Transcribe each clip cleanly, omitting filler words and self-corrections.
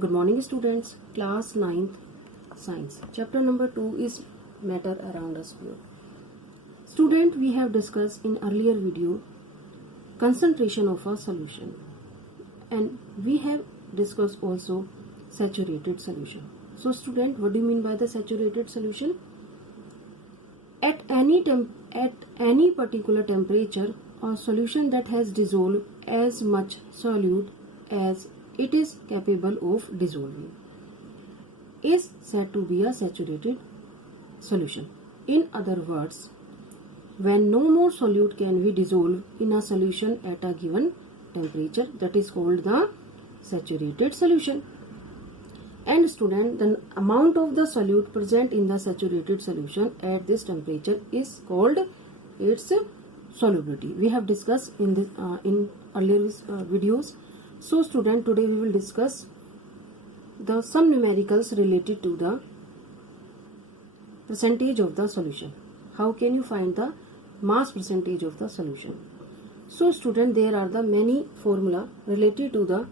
Good morning students, class 9th science. Chapter number 2 is matter around us pure. Student, we have discussed in earlier video concentration of a solution, and we have discussed also saturated solution. So student, what do you mean by the saturated solution? At any particular temperature, a solution that has dissolved as much solute as it is capable of dissolving is said to be a saturated solution. In other words, when no more solute can be dissolved in a solution at a given temperature, that is called the saturated solution. And student, the amount of the solute present in the saturated solution at this temperature is called its solubility. We have discussed in earlier videos. So student, today we will discuss some numericals related to the percentage of the solution. How can you find the mass percentage of the solution? So student, there are the many formula related to the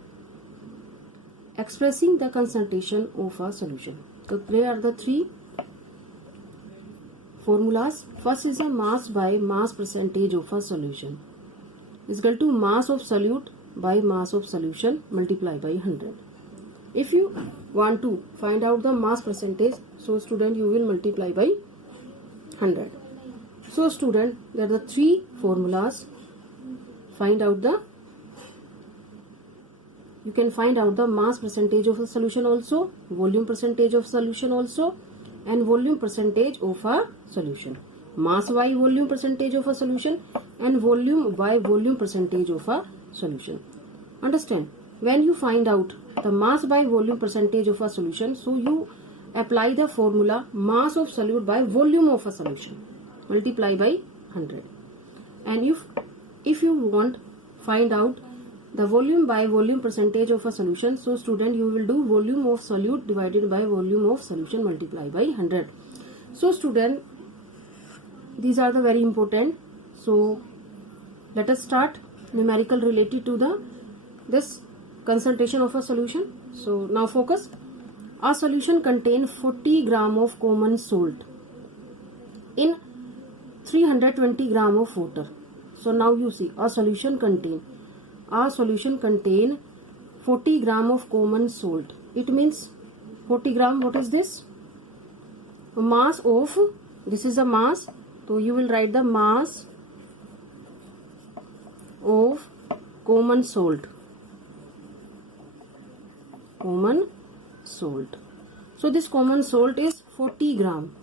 expressing the concentration of a solution. So there are the three formulas. First is a mass by mass percentage of a solution is equal to mass of solute by mass of solution multiplied by 100. If you want to find out the mass percentage, so student, you will multiply by 100. So student, there are the three formulas. You can find out the mass percentage of a solution also, volume percentage of solution also, and volume percentage of a solution. Mass by volume percentage of a solution and volume by volume percentage of a solution. Understand? When you find out the mass by volume percentage of a solution, so you apply the formula mass of solute by volume of a solution multiply by 100. And if you want find out the volume by volume percentage of a solution, so student, you will do volume of solute divided by volume of solution multiply by 100. So student, these are the very important. So let us start numerical related to this concentration of a solution. So now focus. A solution contains 40 gram of common salt in 320 gram of water. So now you see a solution contain 40 gram of common salt. It means 40 gram, what is this? Mass of, this is a mass, so you will write the mass of common salt. So this common salt is 40 gram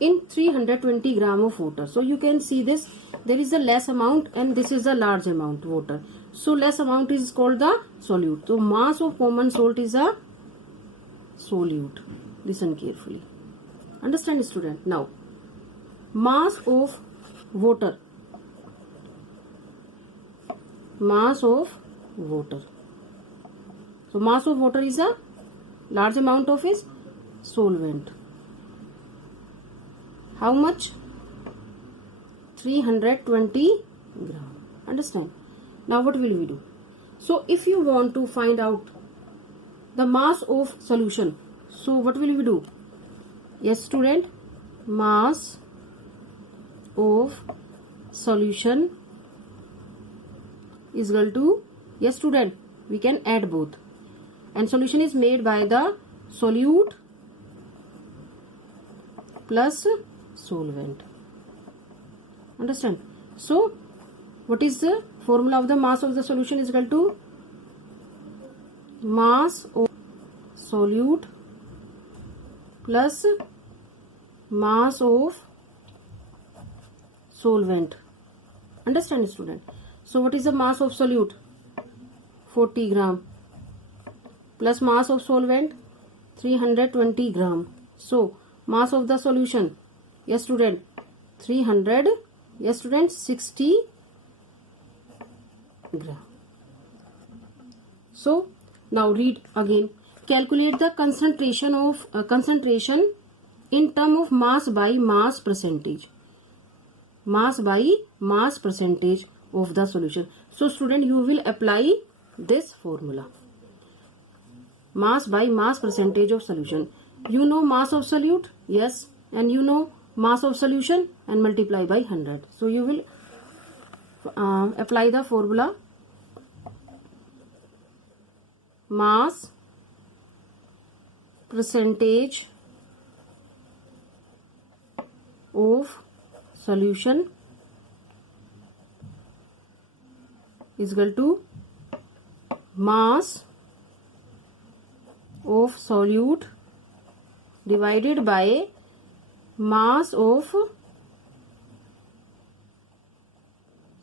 in 320 gram of water. So you can see this, there is a less amount and this is a large amount water. So less amount is called the solute. So mass of common salt is a solute. Listen carefully. Understand student? Now mass of water. So mass of water is a large amount of its solvent. How much? 320 gram. Understand? Now what will we do? So if you want to find out the mass of solution, so what will we do? Yes student, mass of solution is equal to, yes student, we can add both, and solution is made by the solute plus solvent. Understand? So what is the formula of the mass of the solution is equal to mass of solute plus mass of solvent. Understand student? So what is the mass of solute? 40 gram plus mass of solvent 320 gram. So mass of the solution, yes student, 300, yes student, 60 gram. So now read again. Calculate the concentration in term of mass by mass percentage. Mass by mass percentage of the solution. So student, you will apply this formula. Mass by mass percentage of solution. You know mass of solute? Yes. And you know mass of solution, and multiply by 100. So you will apply the formula mass percentage of solution is equal to mass of solute divided by mass of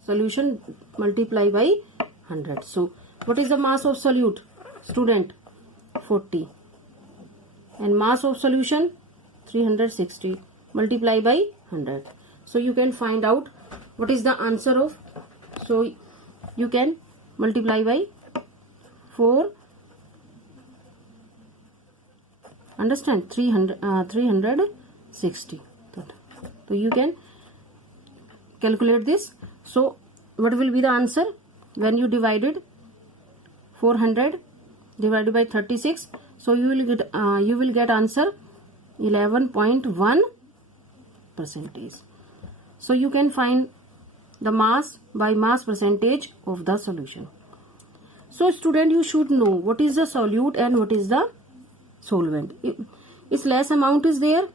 solution multiply by 100. So what is the mass of solute, student? 40. And mass of solution 360 multiply by 100. So you can find out what is the answer of. So you can multiply by 4. Understand? 360. So you can calculate this. So what will be the answer when you divided 400 divided by 36? So you will get answer 11.1 percentage. So you can find the mass by mass percentage of the solution. So student, you should know what is the solute and what is the solvent. If less amount is there,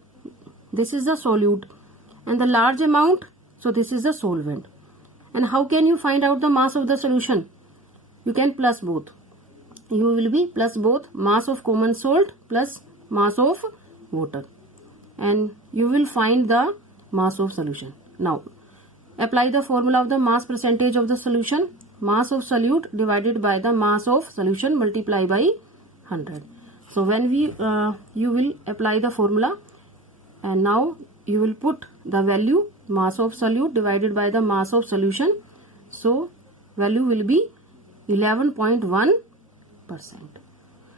this is the solute, and the large amount, so this is the solvent. And how can you find out the mass of the solution? You can plus both. You will be plus both mass of common salt plus mass of water, and you will find the mass of solution. Now apply the formula of the mass percentage of the solution. Mass of solute divided by the mass of solution multiply by 100. So when you will apply the formula, and now you will put the value mass of solute divided by the mass of solution. So value will be 11.1%.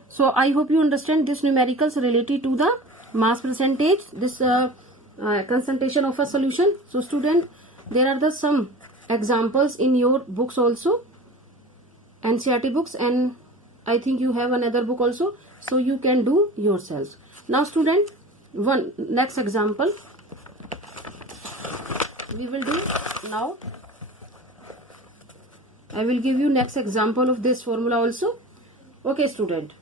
So I hope you understand this numericals related to the mass percentage, this concentration of a solution. So student, there are some examples in your books also, NCERT books, and I think you have another book also, so you can do yourselves. Now student, one next example we will do now. I will give you next example of this formula also. Okay student,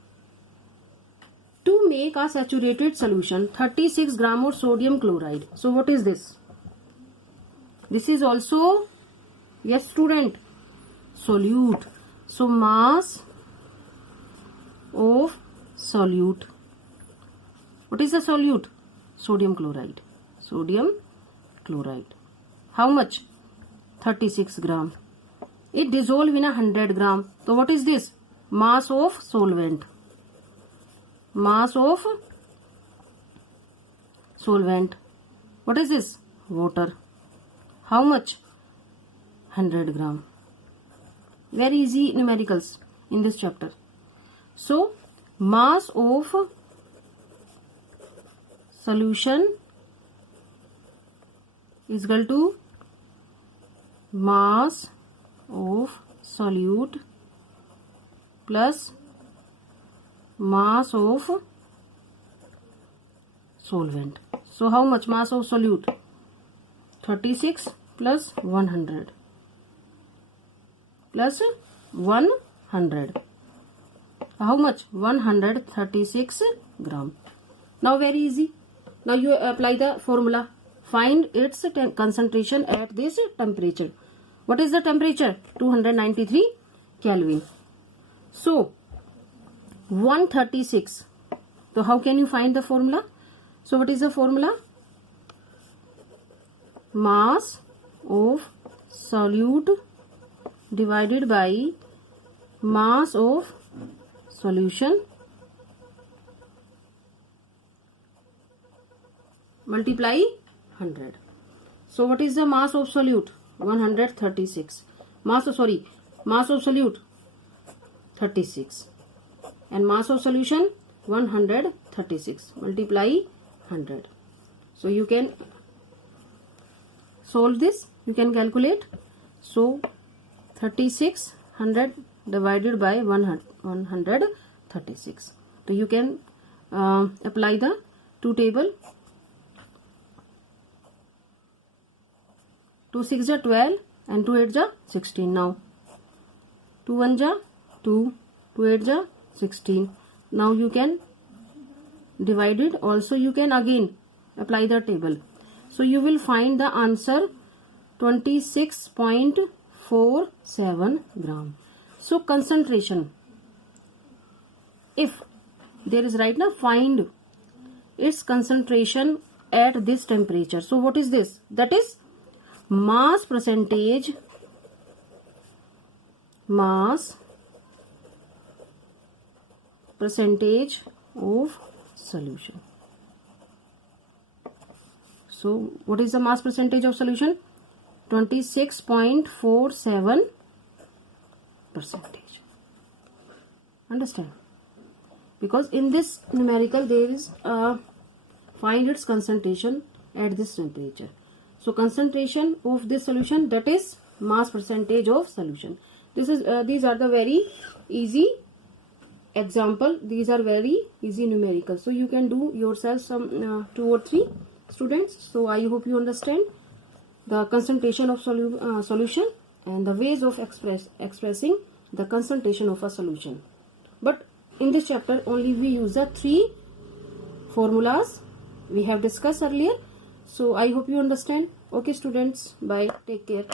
to make a saturated solution 36 gram of sodium chloride. So what is this? This is also, yes student, solute. So mass of solute. What is the solute? Sodium chloride. Sodium chloride. How much? 36 gram. It dissolves in 100 gram. So what is this? Mass of solvent. Mass of solvent. What is this? Water. How much? 100 gram. Very easy numericals in this chapter. So mass of solution is equal to mass of solute plus mass of solvent. So how much mass of solute? 36 plus 100 plus 100. How much? 136 gram. Now very easy. Now you apply the formula. Find its concentration at this temperature. What is the temperature? 293 Kelvin. So 136. So how can you find the formula? So what is the formula? Mass of solute divided by mass of solution multiply 100. So what is the mass of solute? 136. Mass of solute 36, and mass of solution 136 multiply 100. So you can solve this, you can calculate. So 36, 100 divided by 136. So you can apply the two table. 2 6 are 12 and 2 8 are 16. Now 2 1 are 2, 2 8 are 16. Now you can divide it. Also you can again apply the table. So you will find the answer 26.47 gram. So concentration, if there is right now, find its concentration at this temperature. So what is this? That is mass percentage of solution. So what is the mass percentage of solution? 26.47%. Understand? Because in this numerical there is find its concentration at this temperature. So concentration of this solution, that is mass percentage of solution. This is these are the very easy example. These are very easy numerical. So you can do yourself some 2 or 3 students. So I hope you understand the concentration of solution and the ways of expressing the concentration of a solution. But in this chapter only we use the 3 formulas we have discussed earlier. So I hope you understand. Okay students, bye, take care.